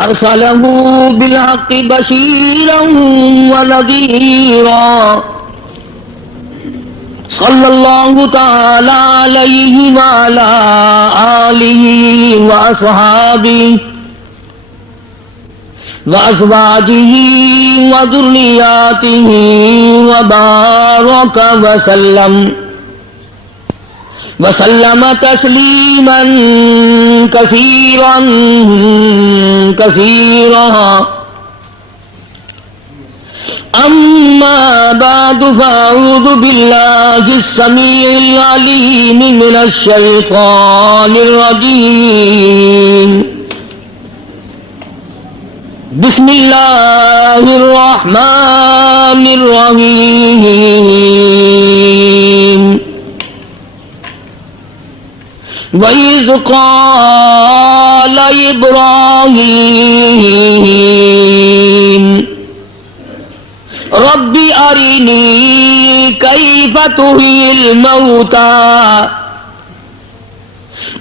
أرسله بالحق بشيرا ونذيرا صلى الله تعالى عليه وعلى آله وأصحابه وأزواجه وذرياته وبارك وسلم تسليما كثيرا أما بعد فأعوذ بالله السميع العليم من الشيطان الرجيم بسم الله الرحمن الرحيم وَإِذْ قَالَ إِبْرَاهِيمُ رَبِّ أَرِنِي كَيْفَ تُحْيِي الْمَوْتَى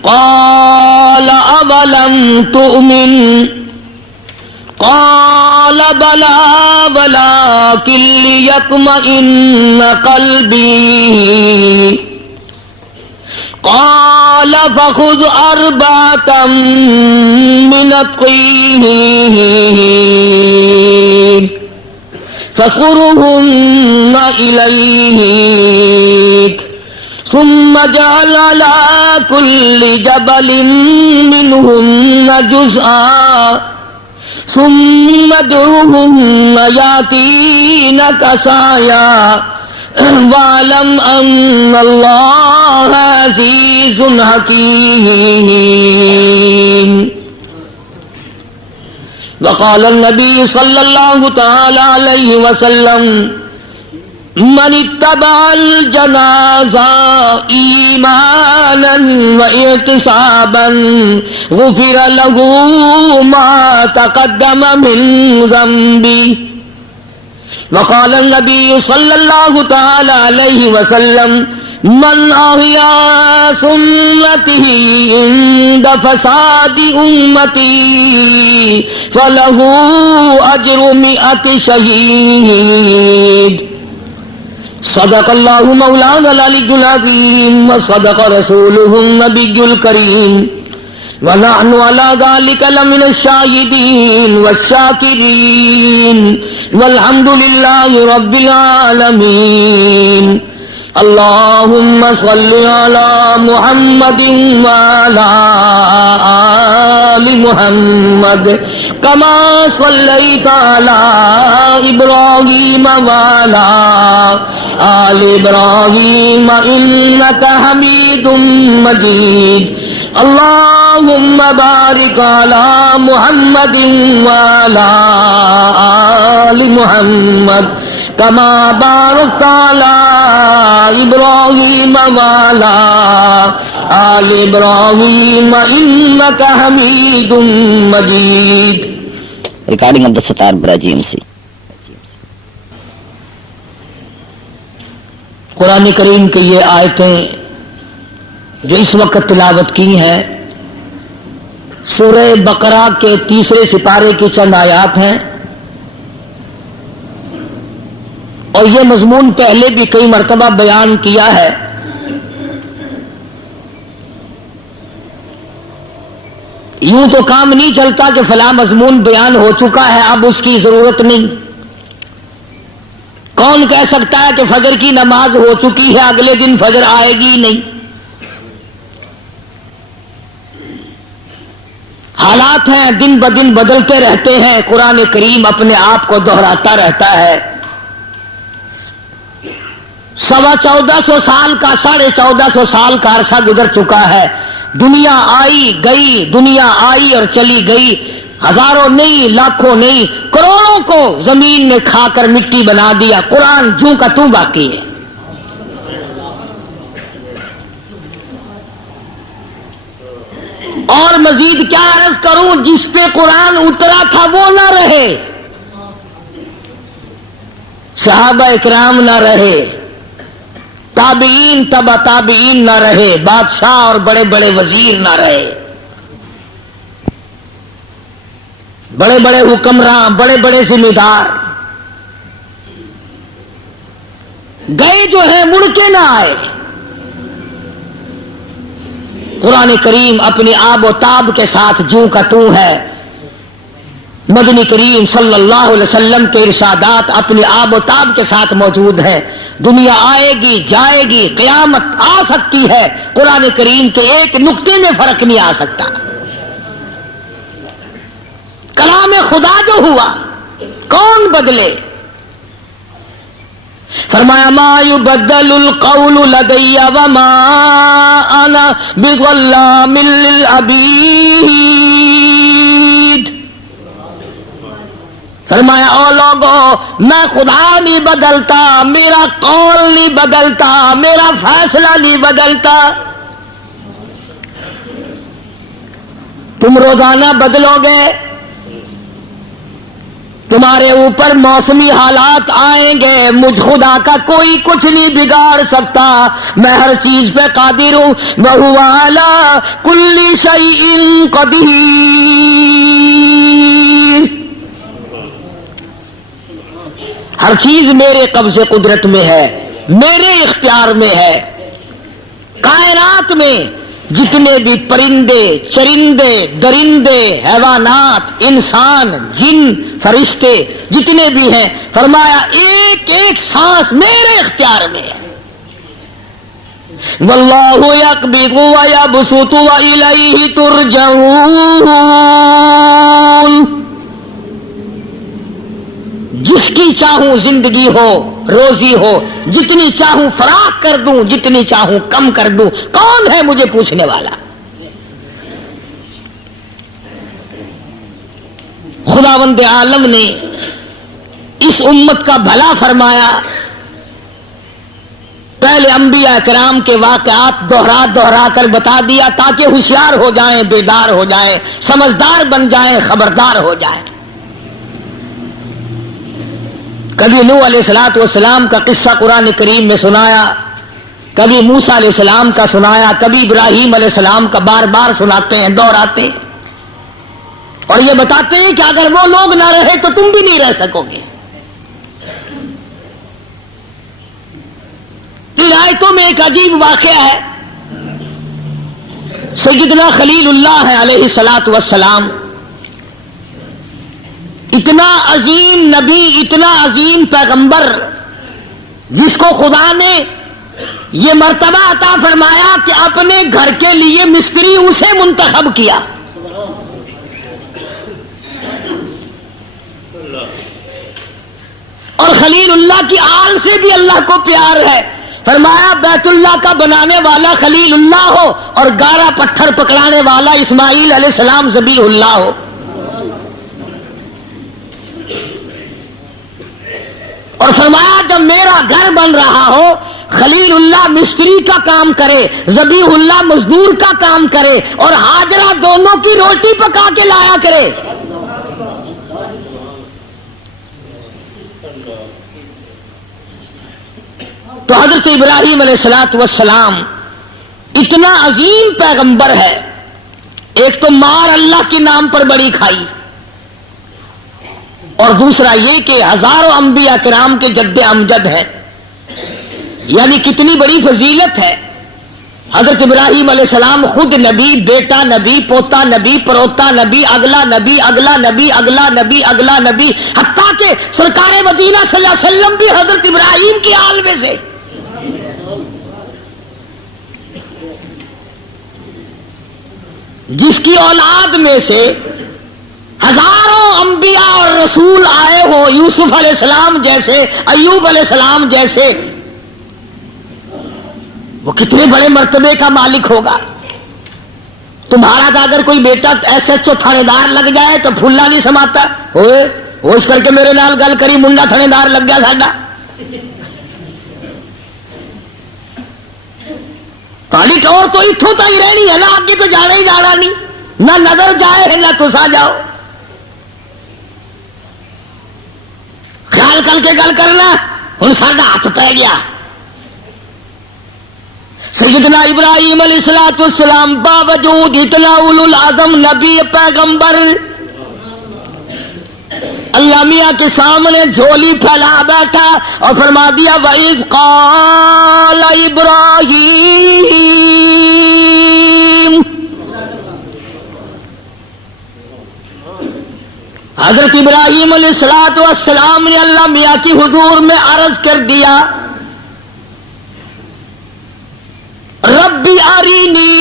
قَالَ أَوَلَمْ تُؤْمِنْ قَالَ بَلَى وَلَكِنْ لِيَطْمَئِنَّ قَلْبِي قال فخذ أربعة من الطير فاصغرهن إليك ثم اجعل على كل جبل منهن جزءا ثم ادعوهن يأتينك سعيا وَاعْلَمْ أَنَّ اللَّهَ عَزِيزٌ حَكِيمٌ وقال النبي صلى الله تعالى عليه وسلم من اتبع الجنازة إيمانا واحتسابا غفر له ما تقدم من ذنبه وقال النبي صلى الله تعالى عليه وسلم من أحيا سنته عند فساد أمتي فله أجر 100 شهيد صدق الله مولانا العلي العظيم وصدق رسوله النبي الكريم ونحن على ذلك لمن الشاهدين والشاكرين والحمد لله رب العالمين اللهم صل على محمد وعلى آل محمد كما صليت على إبراهيم وعلى آل إبراهيم إنك حميد مجيد اللهم بارك على محمد وعلى آل محمد كما باركت على إبراهيم وعلى آل إبراهيم إنك حميد مجيد. Recording of the Sitar Bra GMC. قرآن کریم کی یہ آیتیں جو اس وقت تلاوت کی ہیں سورہ بقرہ کے 3 سپارے کی چند آیات ہیں اور یہ مضمون پہلے بھی کئی مرتبہ بیان کیا ہے. یوں تو کام نہیں چلتا کہ فلاں مضمون بیان ہو چکا ہے اب اس کی ضرورت نہیں. کون کہہ سکتا ہے کہ فجر کی نماز ہو چکی ہے اگلے دن فجر آئے گی نہیں؟ حالات ہیں دن بدن بدلتے رہتے ہیں. قرآن کریم اپنے آپ کو دہراتا رہتا ہے. 1450 سال کا 1450 سال کا عرصہ گزر چکا ہے. دنیا آئی گئی، دنیا آئی اور چلی گئی. ہزاروں نہیں، لاکھوں نہیں، کروڑوں کو زمین نے کھا کر مٹی بنا دیا. قرآن جوں کا توں باقی ہے. اور مزید کیا عرض کروں، جس پہ قرآن اترا تھا وہ نہ رہے، صحابہ اکرام نہ رہے، تابعین تبع تابعین نہ رہے، بادشاہ اور بڑے بڑے وزیر نہ رہے. بڑے بڑے حکمراں، بڑے بڑے ذمہ دار گئے جو ہیں مڑ کے نہ آئے. قرآن کریم اپنی آب و تاب کے ساتھ جوں کا توں ہے. مدنی کریم صلی اللہ علیہ وسلم کے ارشادات اپنی آب و تاب کے ساتھ موجود ہے. دنیا آئے گی جائے گی، قیامت آ سکتی ہے، قرآن کریم کے ایک نقطے میں فرق نہیں آ سکتا. کلام خدا جو ہوا کون بدلے؟ فرمایا ما یبدل القول لدی وما انا بظلام للعبید. فرمایا او لوگو میں خدا نہیں بدلتا، میرا قول نہیں بدلتا، میرا فیصلہ نہیں بدلتا. تم روزانہ بدلو گے، تمہارے اوپر موسمی حالات آئیں گے، مجھ خدا کا کوئی کچھ نہیں بگاڑ سکتا. میں ہر چیز پہ قادر ہوں. وَهُوَ عَلَىٰ كُلِّ شَيْءٍ قَدِيرٌ. ہر چیز میرے قبضے قدرت میں ہے، میرے اختیار میں ہے. کائنات میں جتنے بھی پرندے، چرندے، درندے، حیوانات، انسان، جن، فرشتے جتنے بھی ہیں، فرمایا ایک ایک سانس میرے اختیار میں ہے. واللہ یقبض ویبسط والیہ ترجعون. جس کی چاہوں زندگی ہو، روزی ہو، جتنی چاہوں فراخ کر دوں، جتنی چاہوں کم کر دوں. کون ہے مجھے پوچھنے والا؟ خداوند عالم نے اس امت کا بھلا فرمایا. پہلے انبیاء کرام کے واقعات دوہرا دوہرا کر بتا دیا تاکہ ہوشیار ہو جائیں، بیدار ہو جائیں، سمجھدار بن جائیں، خبردار ہو جائیں. کبھی نوح علیہ الصلوۃ والسلام کا قصہ قرآن کریم میں سنایا، کبھی موسیٰ علیہ السلام کا سنایا، کبھی ابراہیم علیہ السلام کا بار بار سناتے ہیں، دوہراتے ہیں، اور یہ بتاتے ہیں کہ اگر وہ لوگ نہ رہے تو تم بھی نہیں رہ سکو گے. ان آیتوں میں ایک عجیب واقعہ ہے. سیدنا خلیل اللہ علیہ الصلوۃ والسلام، اتنا عظیم نبی، اتنا عظیم پیغمبر، جس کو خدا نے یہ مرتبہ عطا فرمایا کہ اپنے گھر کے لیے مستری اسے منتخب کیا. اور خلیل اللہ کی آل سے بھی اللہ کو پیار ہے. فرمایا بیت اللہ کا بنانے والا خلیل اللہ ہو اور گارا پتھر پکڑانے والا اسماعیل علیہ السلام ذبیح اللہ ہو. اور فرمایا جب میرا گھر بن رہا ہو، خلیل اللہ مستری کا کام کرے، ذبیح اللہ مزدور کا کام کرے، اور ہاجرہ دونوں کی روٹی پکا کے لایا کرے. تو حضرت ابراہیم علیہ الصلوۃ والسلام اتنا عظیم پیغمبر ہے. ایک تو مار اللہ کے نام پر بڑی کھائی، اور دوسرا یہ کہ ہزاروں انبیاء کرام کے جد امجد ہے. یعنی کتنی بڑی فضیلت ہے. حضرت ابراہیم علیہ السلام خود نبی، بیٹا نبی، پوتا نبی، پروتا نبی، اگلا نبی، اگلا نبی، اگلا نبی، اگلا نبی، حتیٰ کہ سرکار مدینہ صلی اللہ علیہ وسلم بھی حضرت ابراہیم کی آل میں سے. جس کی اولاد میں سے ہزاروں انبیاء اور رسول آئے ہوں، یوسف علیہ السلام جیسے، ایوب علیہ السلام جیسے، وہ کتنے بڑے مرتبے کا مالک ہوگا. تمہارا کا اگر کوئی بیٹا ایس ایچ او تھانے دار لگ جائے تو پھولا نہیں سماتا، ہوئے ہوش کر کے میرے نال گل کری، منڈا تھانے دار لگ گیا ساڈا. پالی ٹور تو اتوں تو ہی رہنی ہے نا، آگے تو جانا ہی جانا نہیں، نہ نظر جائے ہے نہ تسا جاؤ. خیال کر کے گل کرنا. ہوں ساڈا ہاتھ پی گیا. سیدنا ابراہیم علیہ الصلوۃ والسلام باوجود اتنا اولو العزم نبی پیغمبر، اللہ میاں کے سامنے جھولی پھیلا بیٹھا اور فرما دیا وَإِذْ قَالَ إِبْرَاهِيمُ. حضرت ابراہیم علیہ السلام نے اللہ میاں کی حضور میں عرض کر دیا ربی ارینی،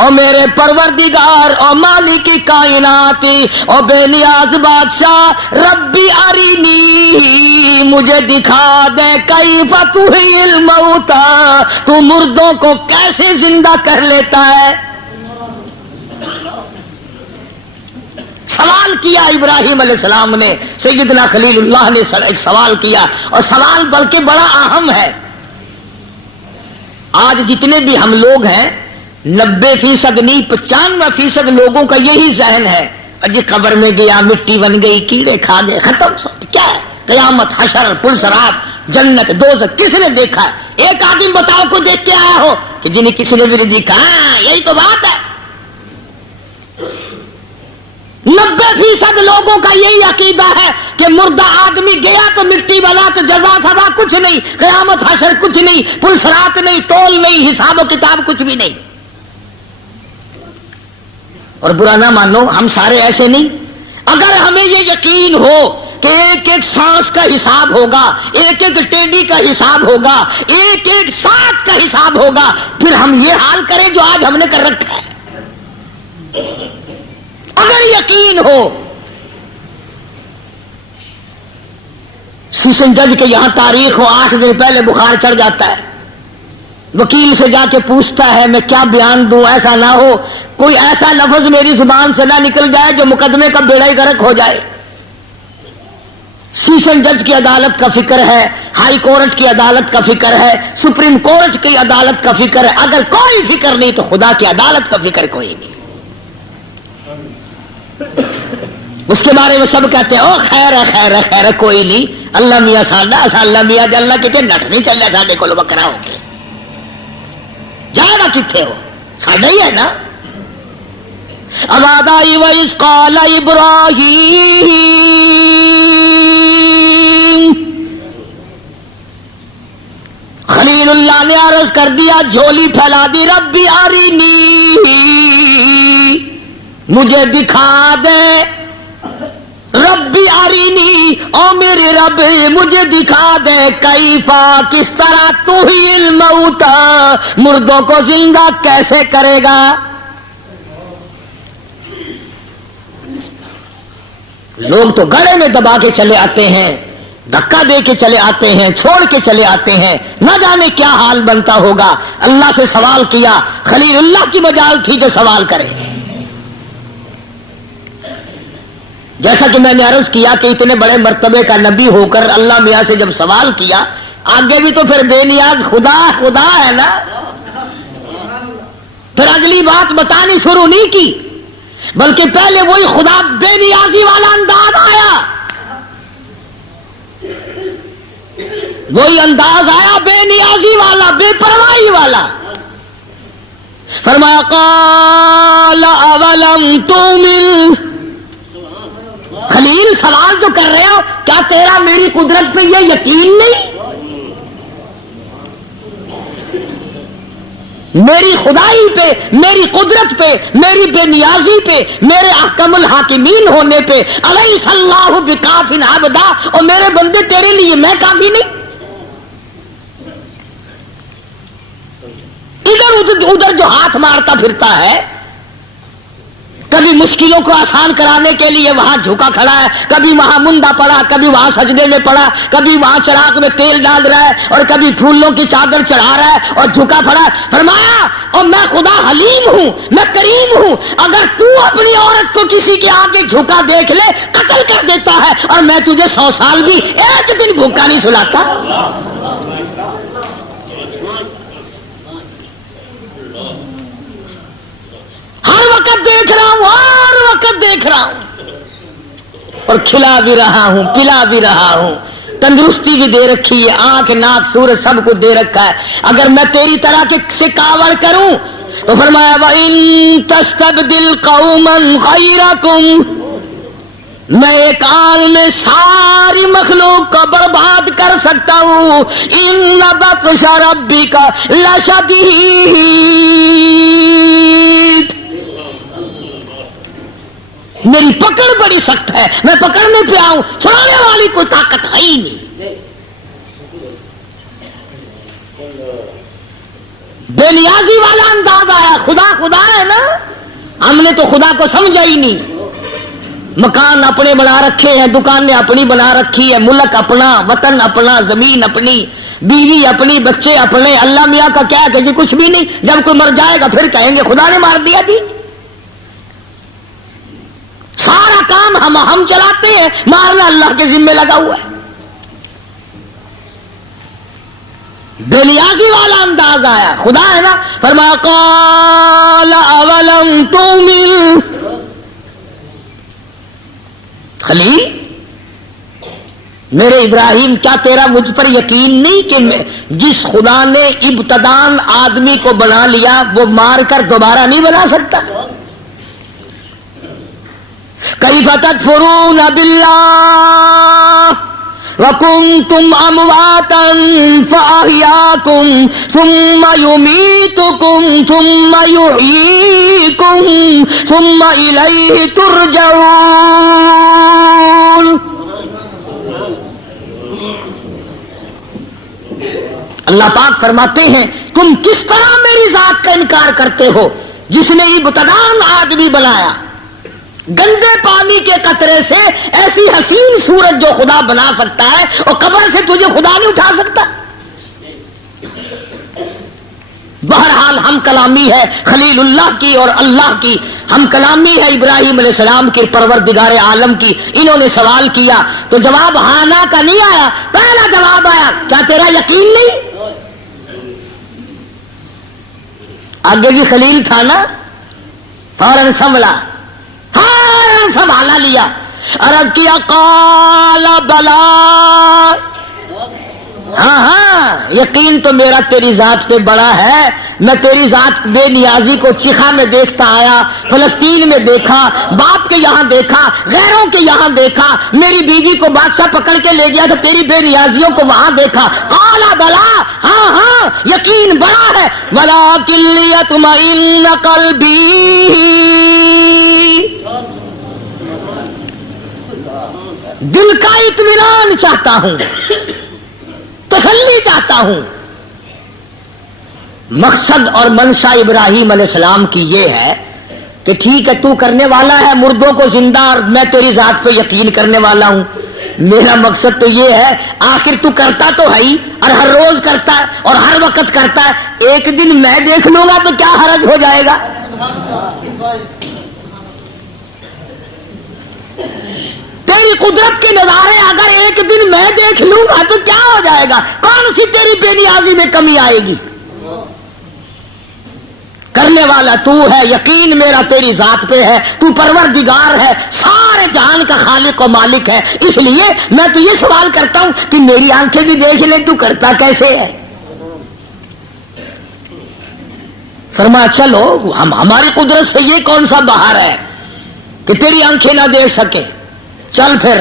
او میرے پروردگار او مالک کائنات او بے نیاز بادشاہ، ربی ارینی مجھے دکھا دے کیف تحیی الموتى، تو مردوں کو کیسے زندہ کر لیتا ہے. سوال کیا ابراہیم علیہ السلام نے، سیدنا خلیل اللہ نے ایک سوال کیا، اور سوال بلکہ بڑا اہم ہے. آج جتنے بھی ہم لوگ ہیں 90% نہیں 95% لوگوں کا یہی ذہن ہے، اجی قبر میں گیا مٹی بن گئی کیڑے کھا گئے ختم. کیا ہے قیامت حشر پل صراط جنت دوزخ کس نے دیکھا ہے؟ ایک آدمی بتاؤ کو دیکھ کے آیا ہو کہ جنہیں کسی نے بھی نہیں دیکھا. یہی تو بات ہے. 90% لوگوں کا یہی عقیدہ ہے کہ مردہ آدمی گیا تو مٹی بنا تو جزا سزا کچھ نہیں، قیامت حشر کچھ نہیں، پل صراط نہیں، تول نہیں، حساب و کتاب کچھ بھی نہیں. اور برا نہ مانو ہم سارے ایسے نہیں. اگر ہمیں یہ یقین ہو کہ ایک ایک سانس کا حساب ہوگا، ایک ایک ٹیڈی کا حساب ہوگا، ایک ایک سانس کا حساب ہوگا، پھر ہم یہ حال کریں جو آج ہم نے کر رکھا ہے. اگر یقین ہو سیشن جج کے یہاں تاریخ ہو 8 دن پہلے بخار چڑھ جاتا ہے، وکیل سے جا کے پوچھتا ہے میں کیا بیان دوں، ایسا نہ ہو کوئی ایسا لفظ میری زبان سے نہ نکل جائے جو مقدمے کا بیڑا ہی غرق ہو جائے. سیشن جج کی عدالت کا فکر ہے، ہائی کورٹ کی عدالت کا فکر ہے، سپریم کورٹ کی عدالت کا فکر ہے. اگر کوئی فکر نہیں تو خدا کی عدالت کا فکر کوئی نہیں. اس کے بارے میں سب کہتے ہیں او خیر ہے خیر ہے خیر ہے کوئی نہیں. اللہ میاں ساڈا اللہ میاں جل اللہ کتنے نٹ نہیں چلے ساڈے کول بکرا ہو کے جائے گا کتنے ہو ساڈا ہی ہے نا. آباد آئی وَإِذْ قَالَ إِبْرَاهِيمُ، خلیل اللہ نے عرض کر دیا جھولی پھیلا دی ربی ارینی مجھے دکھا دے، ربی ارینی او میرے رب مجھے دکھا دے کیفا کس طرح تحیی الموتى مردوں کو زندہ کیسے کرے گا. لوگ تو گلے میں دبا کے چلے آتے ہیں، دھکا دے کے چلے آتے ہیں، چھوڑ کے چلے آتے ہیں، نہ جانے کیا حال بنتا ہوگا. اللہ سے سوال کیا، خلیل اللہ کی مجال تھی جو سوال کرے. جیسا کہ میں نے عرض کیا کہ اتنے بڑے مرتبے کا نبی ہو کر اللہ میاں سے جب سوال کیا، آگے بھی تو پھر بے نیاز خدا خدا ہے نا. پھر اگلی بات بتانی شروع نہیں کی، بلکہ پہلے وہی خدا بے نیازی والا انداز آیا، وہی انداز آیا بے نیازی والا، بے پرواہی والا. فرمایا قال اولم تؤمن، خلیل سوال جو کر رہے ہو کیا تیرا میری قدرت پہ یہ یقین نہیں، میری خدائی پہ، میری قدرت پہ، میری بے نیازی پہ، میرے احکم الحاکمین ہونے پہ، الیس اللہ بکاف عبدا، اور میرے بندے تیرے لیے میں کافی نہیں. ادھر جو ہاتھ مارتا پھرتا ہے، کبھی مشکلوں کو آسان کرانے کے لیے وہاں جھکا کھڑا ہے، کبھی وہاں مندہ پڑا، کبھی وہاں سجدے میں پڑا، کبھی وہاں چراغ میں تیل ڈال رہا ہے، اور کبھی پھولوں کی چادر چڑھا رہا ہے اور جھکا پڑا ہے. فرمایا اور میں خدا حلیم ہوں، میں کریم ہوں، اگر تو اپنی عورت کو کسی کے آگے جھکا دیکھ لے قتل کر دیتا ہے، اور میں تجھے 100 سال بھی ایک دن بھوکا نہیں سلاتا. ہر وقت دیکھ رہا ہوں، ہر وقت دیکھ رہا ہوں، اور کھلا بھی رہا ہوں، پلا بھی رہا ہوں، تندرستی بھی دے رکھی ہے، آنکھ ناک سورج سب کچھ دے رکھا ہے. اگر میں تیری طرح سے کاوڑ کروں تو فرمایا وَإِن تَسْتَبْدِلْ قَوْمًا غَيْرَكُمْ، میں ایک آن میں ساری مخلوق کو برباد کر سکتا ہوں. ان بطش ربک لشدید. میری پکڑ بڑی سخت ہے, میں پکڑنے پہ آؤں, چھڑانے والی کوئی طاقت ہے ہی نہیں. بے نیازی والا انداز آیا. خدا خدا ہے نا, ہم نے تو خدا کو سمجھا ہی نہیں. مکان اپنے بنا رکھے ہیں, دکانیں اپنی بنا رکھی ہے, ملک اپنا, وطن اپنا, زمین اپنی, بیوی اپنی, بچے اپنے. اللہ میاں کا کیا کہ جی کچھ بھی نہیں. جب کوئی مر جائے گا پھر کہیں گے خدا نے مار دیا جی. سارا کام ہم چلاتے ہیں, مارنا اللہ کے ذمہ لگا ہوا ہے. بے نیازی والا انداز آیا. خدا ہے نا, فرمایا قال اولم تؤمن. خلیل میرے ابراہیم, کیا تیرا مجھ پر یقین نہیں کہ جس خدا نے ابتدان آدمی کو بنا لیا وہ مار کر دوبارہ نہیں بنا سکتا؟ کیف تکفرون باللہ وکنتم امواتا فاحیاکم ثم یمیتکم ثم یحییکم ثم الیہ ترجعون. اللہ پاک فرماتے ہیں تم کس طرح میری ذات کا انکار کرتے ہو جس نے ابتدان آدمی بنایا. گندے پانی کے قطرے سے ایسی حسین صورت جو خدا بنا سکتا ہے, اور قبر سے تجھے خدا نہیں اٹھا سکتا. بہرحال ہم کلامی ہے خلیل اللہ کی اور اللہ کی, ہم کلامی ہے ابراہیم علیہ السلام کی, پروردگار عالم کی. انہوں نے سوال کیا تو جواب ہانا کا نہیں آیا, پہلا جواب آیا کیا تیرا یقین نہیں؟ آگے بھی خلیل تھا نا, فوراً سنبھلا, فوراً سنبھالا لیا, عرض کیا قال بلا, ہاں ہاں یقین تو میرا تیری ذات پہ بڑا ہے. میں تیری ذات بے نیازی کو چیخا میں دیکھتا آیا, فلسطین میں دیکھا, باپ کے یہاں دیکھا, غیروں کے یہاں دیکھا, میری بیوی کو بادشاہ پکڑ کے لے گیا تو تیری بے نیازیوں کو وہاں دیکھا. قال بلا, ہاں ہاں یقین بڑا ہے. ولکن لیطمئن قلبی, دل کا اطمینان چاہتا ہوں, تسلی چاہتا ہوں. مقصد اور منشا ابراہیم علیہ السلام کی یہ ہے کہ ٹھیک ہے تو کرنے والا ہے مردوں کو زندہ, اور میں تیری ذات پہ یقین کرنے والا ہوں. میرا مقصد تو یہ ہے آخر تو کرتا تو ہے ہی, اور ہر روز کرتا ہے اور ہر وقت کرتا ہے, ایک دن میں دیکھ لوں گا تو کیا حرج ہو جائے گا؟ تیری قدرت کے نظارے اگر ایک دن میں دیکھ لوں گا تو کیا ہو جائے گا؟ کون سی تیری بے نیازی میں کمی آئے گی؟ کرنے والا تو ہے, یقین میرا تیری ذات پہ ہے, تو پروردگار ہے, سارے جہان کا خالق و مالک ہے. اس لیے میں تو یہ سوال کرتا ہوں کہ میری آنکھیں بھی دیکھ لیں تو کرتا کیسے ہے؟ فرمایا چلو ہماری قدرت سے یہ کون سا بہار ہے کہ تیری آنکھیں نہ دیکھ سکے, چل پھر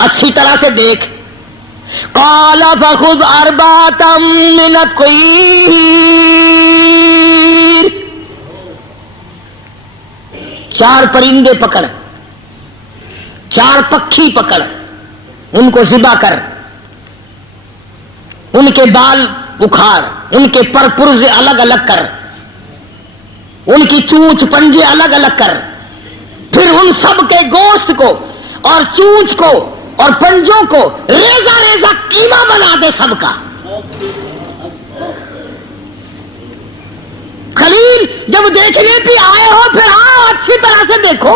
اچھی طرح سے دیکھ. قال فخذ اربعة من الطير, 4 پرندے پکڑ, 4 پکھی پکڑ, ان کو ذبح کر, ان کے بال اکھاڑ, ان کے پر پرزے الگ الگ کر, ان کی چونچ پنجے الگ الگ کر, پھر ان سب کے گوشت کو اور چونچ کو اور پنجوں کو ریزہ ریزہ قیمہ بنا دے سب کا. خلیل جب دیکھنے پہ آئے ہو پھر آؤ اچھی طرح سے دیکھو.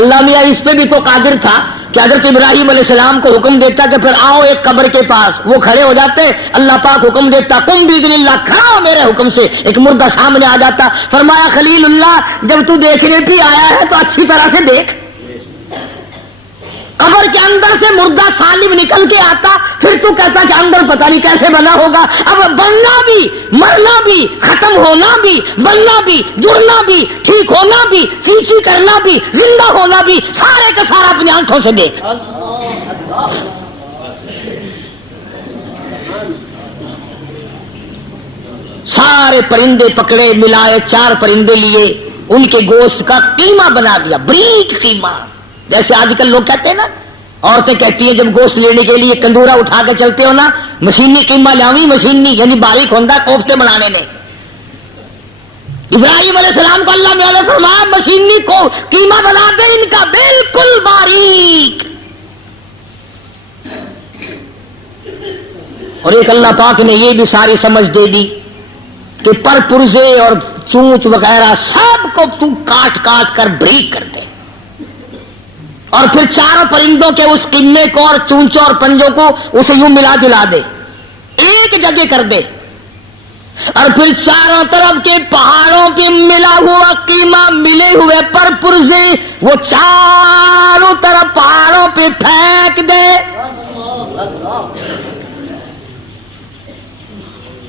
اللہ میاں اس پہ بھی تو قادر تھا کہ حضرت ابراہیم علیہ السلام کو حکم دیتا کہ پھر آؤ ایک قبر کے پاس, وہ کھڑے ہو جاتے, اللہ پاک حکم دیتا قم باذن اللہ, کھڑا ہو میرے حکم سے, ایک مردہ سامنے آ جاتا. فرمایا خلیل اللہ جب تو دیکھنے پہ آیا ہے تو اچھی طرح سے دیکھ. قبر کے اندر سے مردہ سالم نکل کے آتا، پھر تو کہتا کہ اندر پتہ نہیں کیسے بنا ہوگا۔ اب بننا بھی، مرنا بھی، ختم ہونا بھی، بننا بھی، جڑنا بھی، ٹھیک ہونا بھی، چیچی کرنا بھی، زندہ ہونا بھی، سارے کا سارا اپنی آنکھوں سے دیکھ۔ سارے پرندے پکڑے، ملائے، 4 پرندے لیے، ان کے گوشت کا قیمہ بنا دیا، بریک قیمہ۔ جیسے آج کل لوگ کہتے ہیں نا، عورتیں کہتی ہیں جب گوشت لینے کے لیے کندورا اٹھا کے چلتے ہو نا، مشینی قیمہ لاوی، مشینی یعنی باریک ہوندہ کوفتے بنانے نے۔ ابراہیم علیہ السلام کو اللہ نے فرمایا مشینی کو قیمہ بنا دے ان کا بالکل باریک۔ اور ایک اللہ پاک نے یہ بھی ساری سمجھ دے دی کہ پر پرزے اور چونچ وغیرہ سب کو تو کاٹ کاٹ کر بریک کر دے، اور پھر 4 پرندوں کے اس قیمے کو اور چونچوں اور پنجوں کو اسے یوں ملا جلا دے، ایک جگہ کر دے، اور پھر چاروں طرف کے پہاڑوں پہ ملا ہوا قیمہ، ملے ہوئے پر پرزے وہ چاروں طرف پہاڑوں پہ پھینک دے۔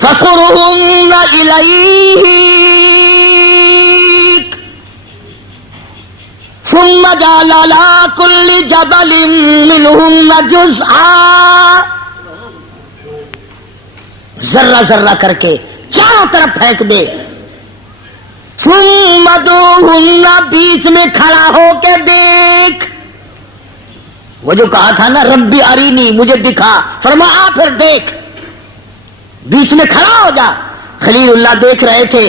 فَصُرْهُنَّ إِلَيْكَ ثُمَّ جَعَلَ عَلَى كُلِّ جَبَلٍ مِّنْهُنَّ جُزْءًا، ذرہ ذرہ کر کے چاروں طرف پھینک دے۔ ثُمَّ دُوهُنَّ، بیچ میں کھڑا ہو کے دیکھ۔ وہ جو کہا تھا نا ربی ارینی، مجھے دکھا، فرمایا پھر دیکھ، بیچ میں کھڑا ہو جا۔ خلیل اللہ دیکھ رہے تھے،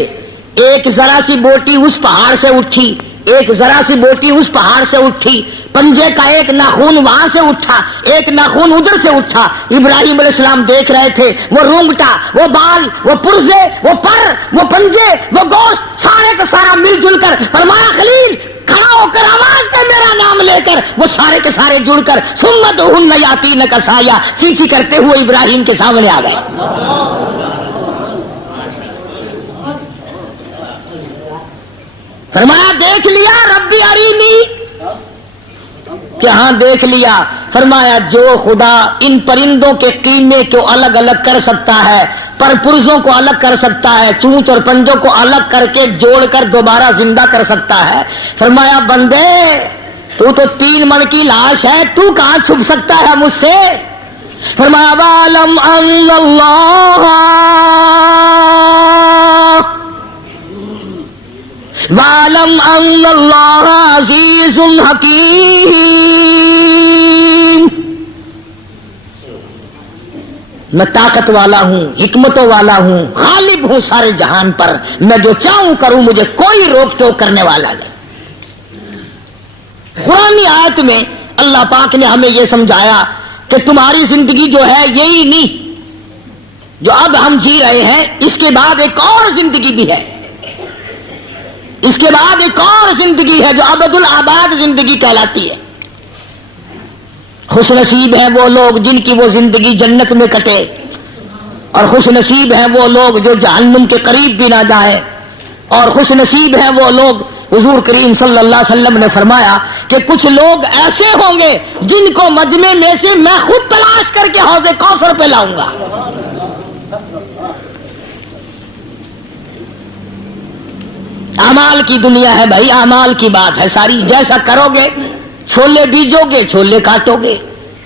ایک ذرا سی بوٹی اس پہاڑ سے اٹھی، ایک ذرا سی بوٹی اس پہاڑ سے اٹھی، پنجے کا ایک ناخون وہاں سے اٹھا، ایک ناخون ادھر سے اٹھا۔ ابراہیم علیہ السلام دیکھ رہے تھے، وہ رونگٹا، وہ بال، وہ پرزے، وہ پر، وہ پنجے، وہ گوشت، سارے کا سارا مل جل کر فرمایا خلیل کھڑا ہو کر آواز دے میرا نام لے کر، وہ سارے کے سارے جڑ کر سمت ہن یاتینک سایہ، چیچی کرتے ہوئے ابراہیم کے سامنے آ گئے۔ فرمایا دیکھ لیا ربی ارینی، کہ ہاں دیکھ لیا۔ فرمایا جو خدا ان پرندوں کے قیمے کو الگ الگ کر سکتا ہے، پر پرزوں کو الگ کر سکتا ہے، چونچ اور پنجوں کو الگ کر کے جوڑ کر دوبارہ زندہ کر سکتا ہے، فرمایا بندے تو 3 من کی لاش ہے، تو کہاں چھپ سکتا ہے مجھ سے؟ فرمایا وَعَلَمْ أَنَّ اللَّهَ وَعَلَمْ أَنَّ اللَّهَ عَزِيزٌ حَكِيمٌ، میں طاقت والا ہوں، حکمتوں والا ہوں، غالب ہوں سارے جہان پر، میں جو چاہوں کروں، مجھے کوئی روک ٹوک کرنے والا نہیں۔ قرآن آیت میں اللہ پاک نے ہمیں یہ سمجھایا کہ تمہاری زندگی جو ہے یہی نہیں جو اب ہم جی رہے ہیں، اس کے بعد ایک اور زندگی بھی ہے، اس کے بعد ایک اور زندگی ہے جو ابد الآباد زندگی کہلاتی ہے۔ خوش نصیب ہیں وہ لوگ جن کی وہ زندگی جنت میں کٹے، اور خوش نصیب ہیں وہ لوگ جو جہنم کے قریب بھی نہ جائے، اور خوش نصیب ہیں وہ لوگ، حضور کریم صلی اللہ علیہ وسلم نے فرمایا کہ کچھ لوگ ایسے ہوں گے جن کو مجمع میں سے میں خود تلاش کر کے حوض کوثر پہ لاؤں گا۔ اعمال کی دنیا ہے بھائی، اعمال کی بات ہے ساری، جیسا کرو گے، چھولے بیجو گے چھولے کاٹو گے،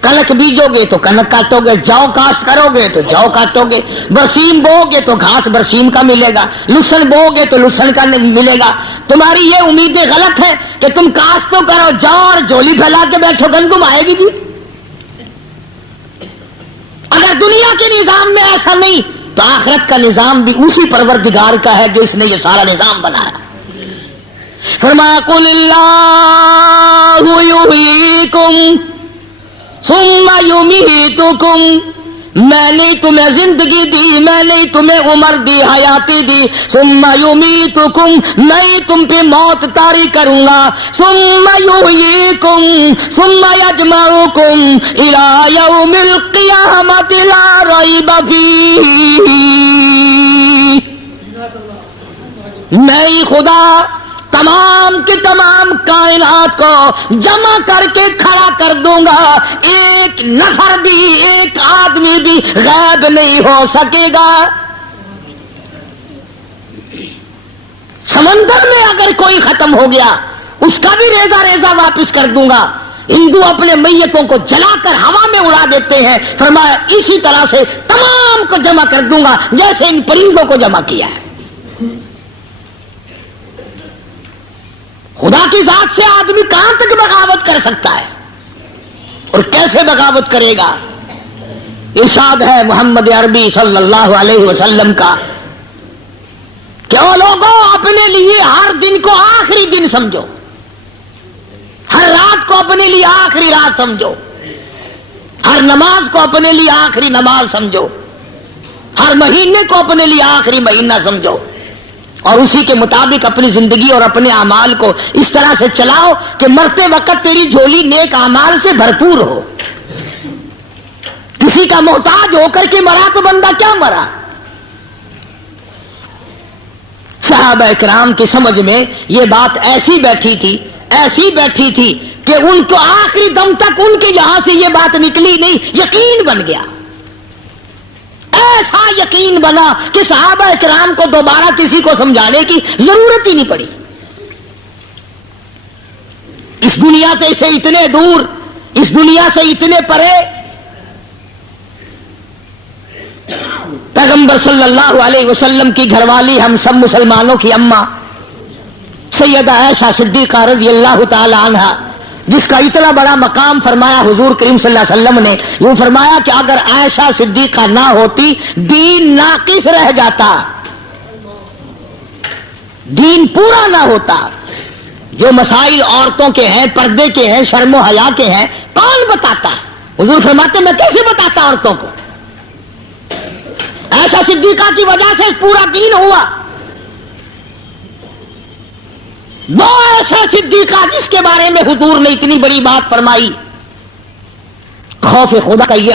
کنک بیجو گے تو کنک کاٹو گے، جو کاشت کرو گے تو جو کاٹو گے، برسیم بو گے تو گھاس برسیم کا ملے گا، لسن بو گے تو لسن کا ملے گا۔ تمہاری یہ امیدیں غلط ہیں کہ تم کاشت تو کرو، جو اور جولی پھیلا کے بیٹھو، گندم آئے گی جی۔ اگر دنیا کے نظام میں ایسا نہیں تو آخرت کا نظام بھی اسی پروردگار کا ہے جو اس نے یہ سارا نظام بنایا۔ فرمایا قل اللہ یحییکم ثم یمیتکم، میں نے تمہیں زندگی دی، میں نے تمہیں عمر دی، حیاتی دی، ثم یمیتکم، میں تم پہ موت طاری کروں گا، ثم یحییکم ثم یجمعکم الی یوم القیامۃ لا ریب فیہ، میں خدا تمام کی تمام کائنات کو جمع کر کے کھڑا کر دوں گا، ایک نفر بھی، ایک آدمی بھی غائب نہیں ہو سکے گا۔ سمندر میں اگر کوئی ختم ہو گیا اس کا بھی ریزہ ریزہ واپس کر دوں گا۔ ہندو اپنے میتوں کو جلا کر ہوا میں اڑا دیتے ہیں، فرمایا اسی طرح سے تمام کو جمع کر دوں گا جیسے ان پرندوں کو جمع کیا ہے۔ خدا کی ذات سے آدمی کہاں تک بغاوت کر سکتا ہے اور کیسے بغاوت کرے گا؟ ارشاد ہے محمد عربی صلی اللہ علیہ وسلم کا کہ او لوگوں، اپنے لیے ہر دن کو آخری دن سمجھو، ہر رات کو اپنے لیے آخری رات سمجھو، ہر نماز کو اپنے لیے آخری نماز سمجھو، ہر مہینے کو اپنے لیے آخری مہینہ سمجھو، اور اسی کے مطابق اپنی زندگی اور اپنے اعمال کو اس طرح سے چلاؤ کہ مرتے وقت تیری جھولی نیک اعمال سے بھرپور ہو۔ کسی کا محتاج ہو کر کے مرا تو بندہ کیا مرا؟ صحابہ کرام کی سمجھ میں یہ بات ایسی بیٹھی تھی کہ ان کو آخری دم تک ان کے یہاں سے یہ بات نکلی نہیں، یقین بن گیا، ایسا یقین بنا کہ صحابہ کرام کو دوبارہ کسی کو سمجھانے کی ضرورت ہی نہیں پڑی۔ اس دنیا سے اتنے دور، اس دنیا سے اتنے پرے، پیغمبر صلی اللہ علیہ وسلم کی گھر والی، ہم سب مسلمانوں کی اماں سیدہ عائشہ صدیقہ رضی اللہ تعالی عنہا، جس کا اتنا بڑا مقام فرمایا حضور کریم صلی اللہ علیہ وسلم نے، وہ فرمایا کہ اگر عائشہ صدیقہ نہ ہوتی دین ناقص رہ جاتا، دین پورا نہ ہوتا۔ جو مسائل عورتوں کے ہیں، پردے کے ہیں، شرم و حیا کے ہیں، کون بتاتا؟ حضور فرماتے میں کیسے بتاتا عورتوں کو؟ عائشہ صدیقہ کی وجہ سے پورا دین ہوا۔ وہ عائشہ صدیقہ جس کے بارے میں حضور نے اتنی بڑی بات فرمائی، خوف خدا کا یہ